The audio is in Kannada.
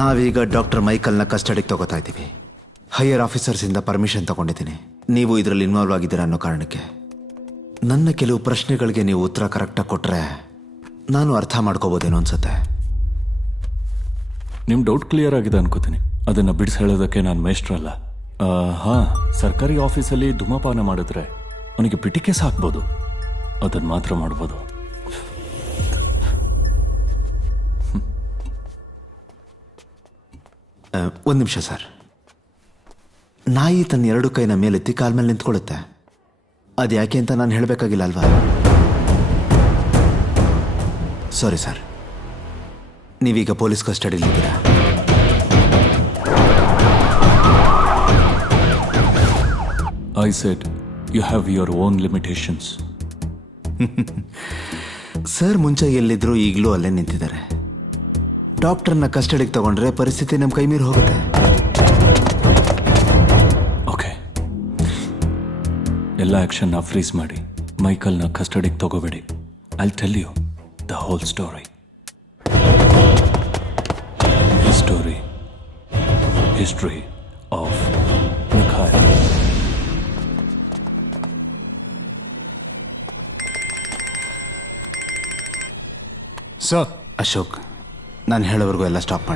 ನಾವೀಗ ಡಾಕ್ಟರ್ ಮೈಕಲ್ನ ಕಸ್ಟಡಿಗೆ ತಗೋತಾ ಇದ್ದೀವಿ. ಹೈಯರ್ ಆಫೀಸರ್ಸಿಂದ ಪರ್ಮಿಷನ್ ತಗೊಂಡಿದ್ದೀನಿ. ನೀವು ಇದರಲ್ಲಿ ಇನ್ವಾಲ್ವ್ ಆಗಿದ್ದೀರಾ ಅನ್ನೋ ಕಾರಣಕ್ಕೆ ನನ್ನ ಕೆಲವು ಪ್ರಶ್ನೆಗಳಿಗೆ ನೀವು ಉತ್ತರ ಕರೆಕ್ಟಾಗಿ ಕೊಟ್ಟರೆ ನಾನು ಅರ್ಥ ಮಾಡ್ಕೋಬೋದೇನೋ ಅನ್ಸುತ್ತೆ. ನಿಮ್ಮ ಡೌಟ್ ಕ್ಲಿಯರ್ ಆಗಿದೆ ಅನ್ಕೋತೀನಿ. ಅದನ್ನು ಬಿಡಿಸಿ ಹೇಳೋದಕ್ಕೆ ನಾನು ಮೇಷ್ಟ್ರಲ್ಲ. ಹಾಂ, ಸರ್ಕಾರಿ ಆಫೀಸಲ್ಲಿ ಧೂಮಪಾನ ಮಾಡಿದ್ರೆ ಅವನಿಗೆ ಪಿಟಿಕೆ ಸಾಕ್ಬೋದು, ಅದನ್ನು ಮಾತ್ರ ಮಾಡ್ಬೋದು. ಒಂದು ನಿಮಿಷ ಸರ್. ನಾಯಿ ತನ್ನ ಎರಡು ಕೈನ ಮೇಲೆತ್ತಿ ಕಾಲ ಮೇಲೆ ನಿಂತ್ಕೊಳ್ಳುತ್ತೆ. ಅದು ಯಾಕೆ ಅಂತ ನಾನು ಹೇಳಬೇಕಾಗಿಲ್ಲ ಅಲ್ವಾ? ಸಾರಿ ಸರ್, ನೀವೀಗ ಪೊಲೀಸ್ ಕಸ್ಟಡಿಲಿದ್ದೀರಾ. I said you have your own limitations. Sir ಮುಂಚೆ ಎಲ್ಲಿದ್ರು ಈಗಲೂ ಅಲ್ಲೇ ನಿಂತಿದ್ದಾರೆ. ಡಾಕ್ಟರ್ನ ಕಸ್ಟಡಿಗೆ ತಗೊಂಡ್ರೆ ಪರಿಸ್ಥಿತಿ ನಮ್ಮ ಕೈ ಮೀರಿ ಹೋಗುತ್ತೆ. ಓಕೆ, ಎಲ್ಲ ಆ್ಯಕ್ಷನ್ನ ಫ್ರೀಸ್ ಮಾಡಿ ಮೈಕಲ್ನ ಕಸ್ಟಡಿಗೆ ತಗೋಬೇಡಿ. I tell you the whole story. History of Mikhail. Sir, Ashok, ನಾನು ಹೇಳೋವರೆಗೂ ಎಲ್ಲ ಸ್ಟಾಪ್ ಮಾಡು.